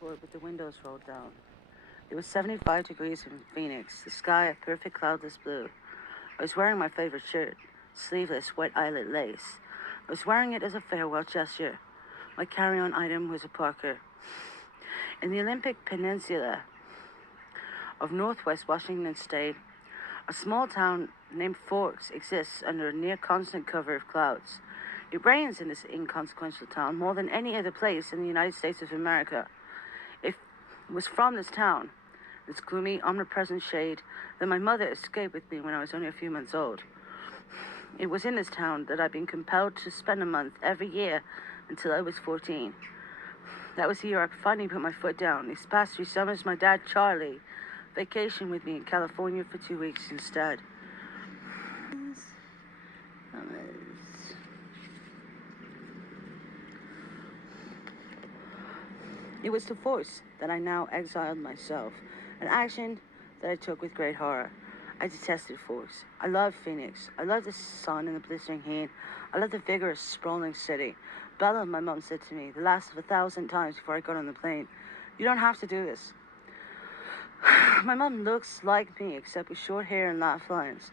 With the windows rolled down. It was 75 degrees in Phoenix, the sky a perfect cloudless blue. I was wearing my favorite shirt, sleeveless white eyelet lace. I was wearing it as a farewell gesture. My carry-on item was a Parker. In the Olympic Peninsula of northwest Washington State, a small town named Forks exists under a near constant cover of clouds. It rains in this inconsequential town more than any other place in the United States of America. It was from this town, its gloomy, omnipresent shade, that my mother escaped with me when I was only a few months old. It was in this town that I'd been compelled to spend a month every year until I was 14. That was the year I finally put my foot down. These past 3 summers, my dad, Charlie, vacationed with me in California for 2 weeks instead. It was to Force that I now exiled myself, an action that I took with great horror. I detested Force. I loved Phoenix. I loved the sun and the blistering heat. I loved the vigorous, sprawling city. Bella, my mom said to me, the last of 1,000 times before I got on the plane, "You don't have to do this." My mom looks like me, except with short hair and laugh lines.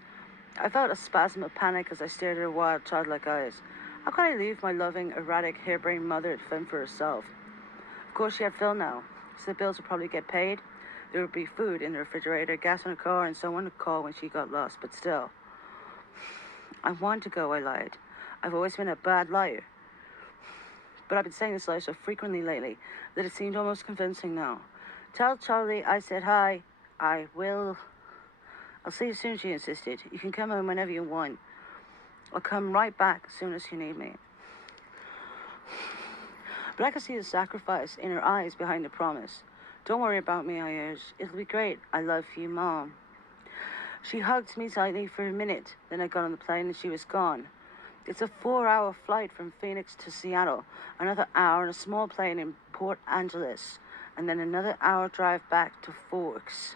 I felt a spasm of panic as I stared at her wild, childlike eyes. How could I leave my loving, erratic, harebrained mother to fend for herself? Of course, she had Phil now, so the bills would probably get paid. There would be food in the refrigerator, gas in her car, and someone to call when she got lost. But still, I want to go, I lied. I've always been a bad liar. But I've been saying this lie so frequently lately that it seemed almost convincing now. "Tell Charlie I said hi. I will. I'll see you soon," she insisted. "You can come home whenever you want. I'll come right back as soon as you need me." But I could see the sacrifice in her eyes behind the promise. "Don't worry about me," I urged. "It'll be great. I love you, Mom." She hugged me tightly for a minute, then I got on the plane and she was gone. It's a 4-hour flight from Phoenix to Seattle, another hour in a small plane in Port Angeles, and then another hour drive back to Forks.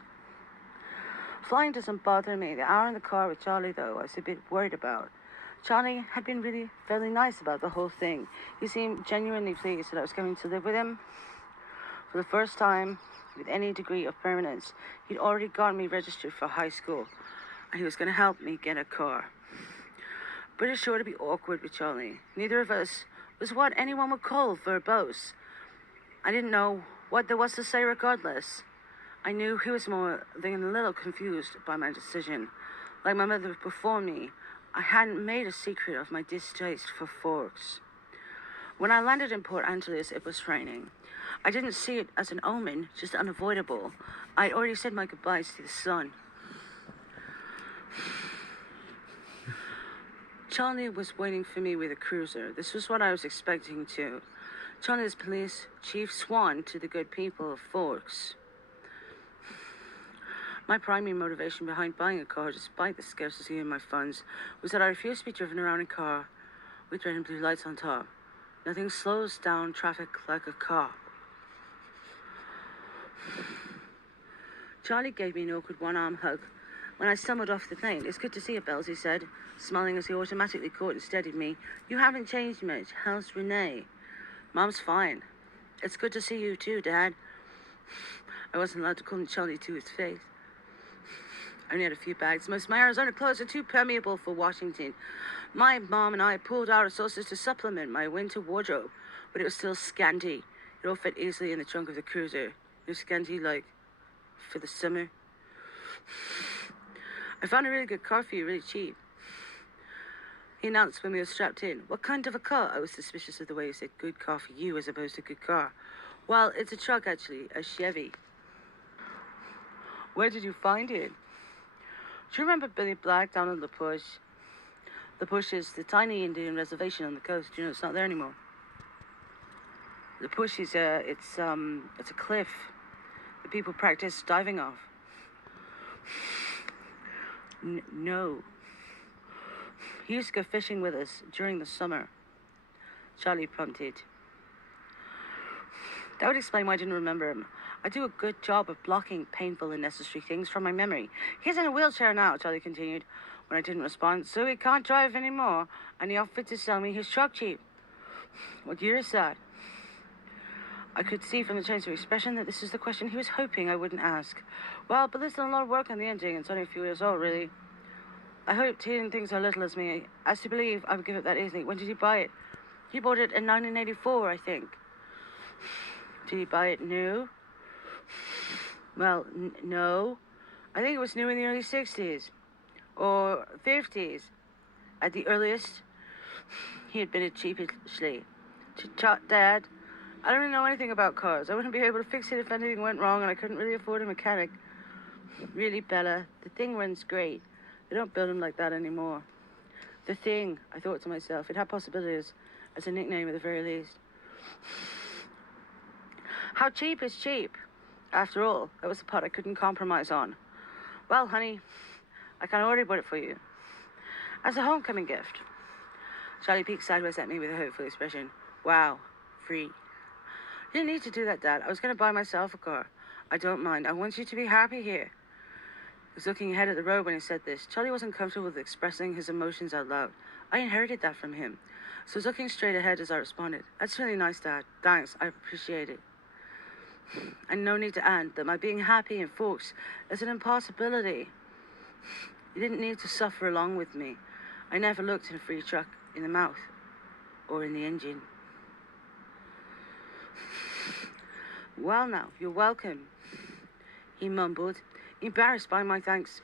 Flying doesn't bother me. The hour in the car with Charlie, though, I was a bit worried about. Charlie had been really fairly nice about the whole thing. He seemed genuinely pleased that I was coming to live with him. For the first time, with any degree of permanence, he'd already gotten me registered for high school, and he was going to help me get a car. But it's sure to be awkward with Charlie. Neither of us was what anyone would call verbose. I didn't know what there was to say regardless. I knew he was more than a little confused by my decision. Like my mother before me, I hadn't made a secret of my distaste for Forks. When I landed in Port Angeles, it was raining. I didn't see it as an omen, just unavoidable. I'd already said my goodbyes to the sun. Charlie was waiting for me with a cruiser. This was what I was expecting too. Charlie is police chief swan to the good people of Forks. My primary motivation behind buying a car, despite the scarcity of my funds, was that I refused to be driven around in a car with red and blue lights on top. Nothing slows down traffic like a car. Charlie gave me an awkward one-arm hug when I stumbled off the plane. "It's good to see you, Bells," he said, smiling as he automatically caught and steadied me. "You haven't changed much. How's Renee?" "Mom's fine." "It's good to see you too, Dad." I wasn't allowed to call him Charlie to his face. I only had a few bags. Most of my Arizona clothes are too permeable for Washington. My mom and I pulled our resources to supplement my winter wardrobe, but it was still scanty. It all fit easily in the trunk of the cruiser. It was scanty, like, for the summer. "I found a really good car for you, really cheap," he announced when we were strapped in. "What kind of a car?" I was suspicious of the way he said good car for you as opposed to good car. "Well, it's a truck, actually, a Chevy." "Where did you find it?" "Do you remember Billy Black down on La Push?" La Push is the tiny Indian reservation on the coast. You know, it's not there anymore. La Push is it's a cliff that people practice diving off. No. He used to go fishing with us during the summer, Charlie prompted. That would explain why I didn't remember him. I do a good job of blocking painful and necessary things from my memory. "He's in a wheelchair now," Charlie continued, when I didn't respond, "so he can't drive anymore, and he offered to sell me his truck cheap." "What year is that?" I could see from the change of expression that this was the question he was hoping I wouldn't ask. Well, but there's done a lot of work on the engine. It's only a few years old, really. I hoped he didn't think so little as me. As to believe, I would give it that easily. When did he buy it? He bought it in 1984, I think. Did he buy it new? Well, no. I think it was new in the early 60s. Or 50s. At the earliest, he had been it cheapishly. Dad, I don't really know anything about cars. I wouldn't be able to fix it if anything went wrong, and I couldn't really afford a mechanic. Really, Bella, the thing runs great. They don't build them like that anymore. The thing, I thought to myself, it had possibilities as a nickname at the very least. How cheap is cheap? After all, that was the part I couldn't compromise on. Well, honey, I can already bought it for you. As a homecoming gift. Charlie peeked sideways at me with a hopeful expression. Wow, free. You didn't need to do that, Dad. I was going to buy myself a car. I don't mind. I want you to be happy here. He was looking ahead at the road when he said this. Charlie wasn't comfortable with expressing his emotions out loud. I inherited that from him. So I was looking straight ahead as I responded. That's really nice, Dad. Thanks. I appreciate it. And no need to add that my being happy in folks is an impossibility. You didn't need to suffer along with me. I never looked in a free truck in the mouth or in the engine. Well now, you're welcome, he mumbled, embarrassed by my thanks.